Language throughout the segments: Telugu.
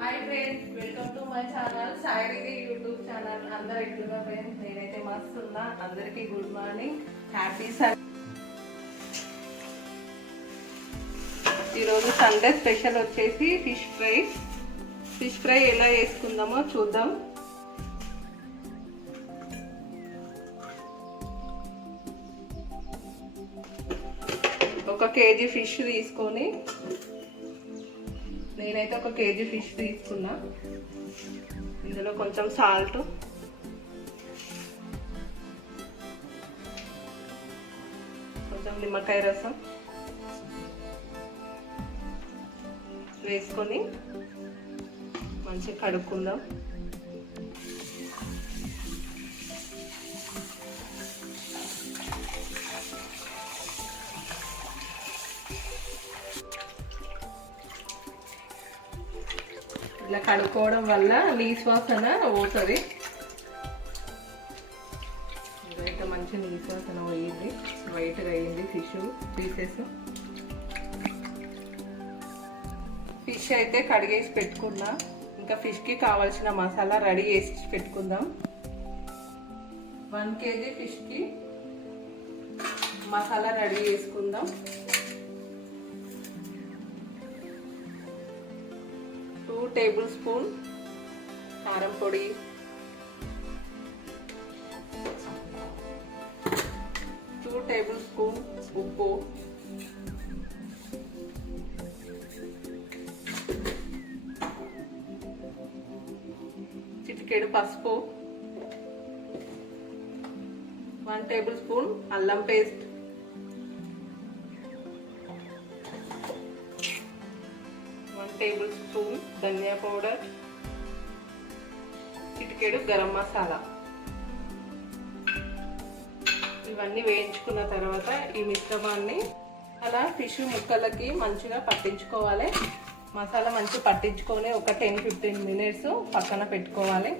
Hi friends, welcome to my channel Sairidi YouTube channel. అందరు ఎట్లున్నా ఫ్రెండ్స్? నేనైతే మస్తు ఉన్నా. అందరికీ గుడ్ మార్నింగ్, హ్యాపీ సండే. ఈరోజు సండే స్పెషల్ వచ్చేసి ఫిష్ ఫ్రై. ఫిష్ ఫ్రై ఎలా చేసుకుందామో చూద్దాం. ఒక కేజీ ఫిష్ తీసుకొని, నేనైతే ఒక కేజీ ఫిష్ తీసుకున్నా. ఇందులో కొంచెం సాల్ట్, కొంచెం నిమ్మకాయ రసం వేసుకొని మంచిగా కడుక్కుందాం. ఇలా కడుక్కోవడం వల్ల నీసు వాసన పోతుంది. ఇదైతే మంచి నీసు వాసన పోయింది, వైట్గా అయ్యింది ఫిష్ పీసెస్. ఫిష్ అయితే కడిగేసి పెట్టుకున్నా. ఇంకా ఫిష్కి కావాల్సిన మసాలా రెడీ చేసి పెట్టుకుందాం. 1 కేజీ ఫిష్కి మసాలా రెడీ చేసుకుందాం. 2 టేబుల్ స్పూన్ కారం పొడి, 2 టేబుల్ స్పూన్ ఉప్పు, చిటికెడు పసుపు, 1 టేబుల్ స్పూన్ అల్లం పేస్ట్, 1 టేబుల్ స్పూన్ ధనియా పౌడర్, చిటికెడు గరం మసాలా. ఇవన్నీ వేయించుకున్న తర్వాత ఈ మిశ్రమాన్ని అలా ఫిష్ ముక్కలకి మంచిగా పట్టించుకోవాలి. మసాలా మంచిగా పట్టించుకొని ఒక 10-15 మినిట్స్ పక్కన పెట్టుకోవాలి.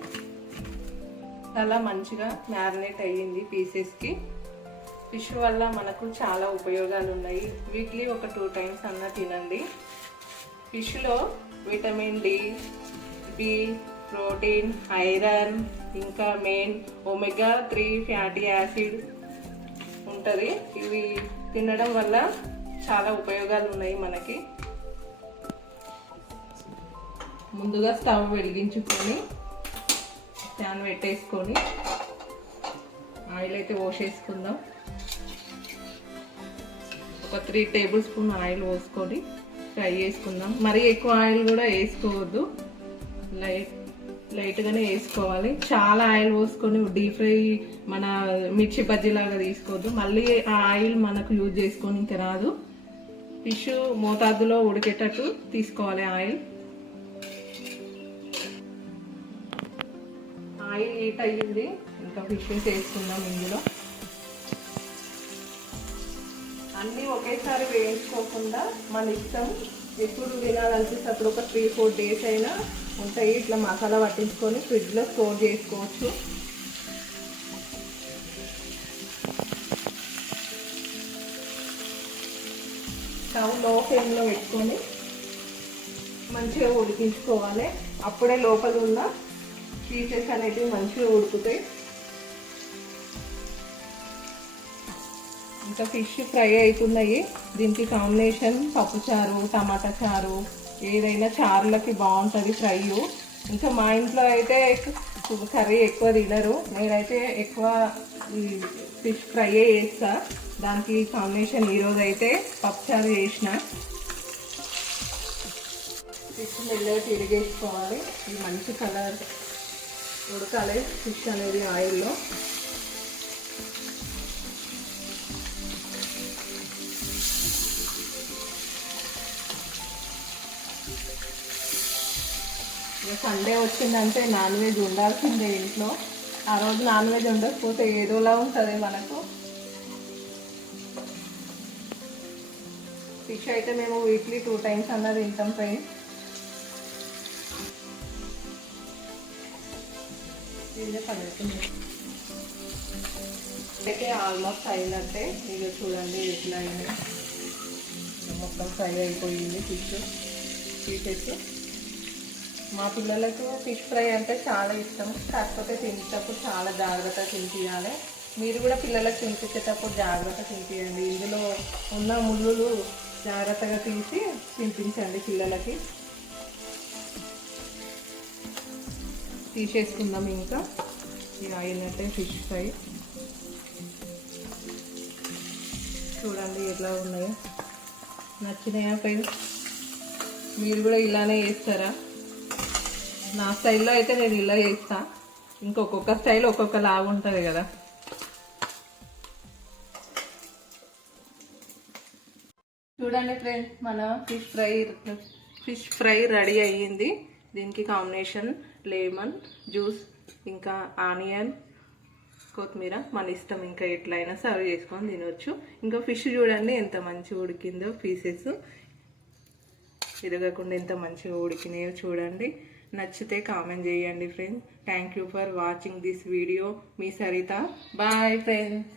అలా మంచిగా మ్యారినేట్ అయ్యింది పీసెస్కి. ఫిష్ వల్ల మనకు చాలా ఉపయోగాలు ఉన్నాయి. వీక్లీ ఒక 2 టైమ్స్ అన్నా తినండి. ఫిష్లో vitamin D, B, protein, iron, ఇంకా మెయిన్ ఒమేగా 3 ఫ్యాటీ యాసిడ్ ఉంటుంది. ఇవి తినడం వల్ల చాలా ఉపయోగాలు ఉన్నాయి మనకి. ముందుగా స్టవ్ వెలిగించుకొని ప్యాన్ పెట్టేసుకొని ఆయిల్ అయితే పోసేసుకుందాం. ఒక 3 టేబుల్ స్పూన్ ఆయిల్ పోసుకొని ఫ్రై చేసుకుందాం. మరీ ఎక్కువ ఆయిల్ కూడా వేసుకోవద్దు, లైట్గానే వేసుకోవాలి. చాలా ఆయిల్ పోసుకొని డీప్ ఫ్రై మన మిర్చి బజ్జీలాగా తీసుకోవద్దు. మళ్ళీ ఆ ఆయిల్ మనకు యూజ్ చేసుకొని ఇంకా రాదు. ఫిష్ మోతాదులో ఉడికేటట్టు తీసుకోవాలి ఆయిల్. ఆయిల్ హీట్ అయ్యింది, ఇంకా ఫిష్ వేసుకుందాం. ఇందులో అన్నీ ఒకేసారి వేయించుకోకుండా మన ఇష్టం. ఎప్పుడు తినాలనిపిస్తే అప్పుడు ఒక 3-4 డేస్ అయినా ఉంటాయి. ఇట్లా మసాలా పట్టించుకొని ఫ్రిడ్జ్లో స్టోర్ చేసుకోవచ్చు. స్టవ్ లో ఫ్లేమ్లో పెట్టుకొని మంచిగా ఉడికించుకోవాలి. అప్పుడే లోపల ఉన్న పీసెస్ అనేటివి మంచిగా ఉడుకుతాయి. ఇంకా ఫిష్ ఫ్రై అవుతున్నాయి. దీనికి కాంబినేషన్ పప్పుచారు, టమాటా చారు, ఏదైనా చారులకి బాగుంటుంది ఫ్రై. ఇంకా మా ఇంట్లో అయితే కర్రీ ఎక్కువ తినరు. నేనైతే ఎక్కువ ఫిష్ ఫ్రై చేస్తా. దానికి కాంబినేషన్ ఈరోజు అయితే పప్పుచారు చేసిన. ఫిష్ మెల్లగా తిరిగేసుకోవాలి. ఇది మంచి కలర్ ఉడకాలి ఫిష్ అనేది ఆయిల్లో. సండే వచ్చిందంటే నాన్ వెజ్ ఉండాల్సిందే ఇంట్లో. ఆ రోజు నాన్ వెజ్ ఉండకపోతే ఏదోలా ఉంటుంది మనకు. ఫిష్ అయితే మేము వీక్లీ 2 టైమ్స్ అన్నా తింటాం ఫ్రెండ్స్. అయితే ఆల్మోస్ట్ అయినట్టే. ఇక చూడండి ఎట్లా అయింది. మొత్తం ఫ్రై అయిపోయింది ఫిష్ పీసెస్. మా పిల్లలకు ఫిష్ ఫ్రై అంటే చాలా ఇష్టం, కాకపోతే తినేటప్పుడు చాలా జాగ్రత్తగా తినిపించాలి. మీరు కూడా పిల్లలకు తినిపించేటప్పుడు జాగ్రత్తగా తినిపించండి. ఇందులో ఉన్న ముళ్ళులు జాగ్రత్తగా తీసి తినిపించండి పిల్లలకి. తీసేసుకుందాం. ఇంకా ఇది అయినట్టే ఫిష్ ఫ్రై. చూడండి ఎట్లా ఉన్నాయో. నచ్చినాయా ఫ్రెండ్స్? మీరు కూడా ఇలానే చేస్తారా? నా స్టైల్లో అయితే నేను ఇలా చేస్తా. ఇంకొక స్టైల్ ఒక్కొక్క లాగా ఉంటుంది కదా. చూడండి ఫ్రెండ్స్, మన ఫిష్ ఫ్రై రెడీ అయ్యింది. దీనికి కాంబినేషన్ లెమన్ జ్యూస్, ఇంకా ఆనియన్, కొత్తిమీర, మన ఇష్టం. ఇంకా ఎట్లయినా సర్వ్ చేసుకొని తినొచ్చు. ఇంకా ఫిష్ చూడండి ఎంత మంచిగా ఉడికిందో. పీసెస్ ఇరగకుండా ఎంత మంచిగా ఉడికినాయో చూడండి. నచ్చితే కామెంట్ చేయండి friends. Thank you for watching this video. మీ సరిత. Bye friends.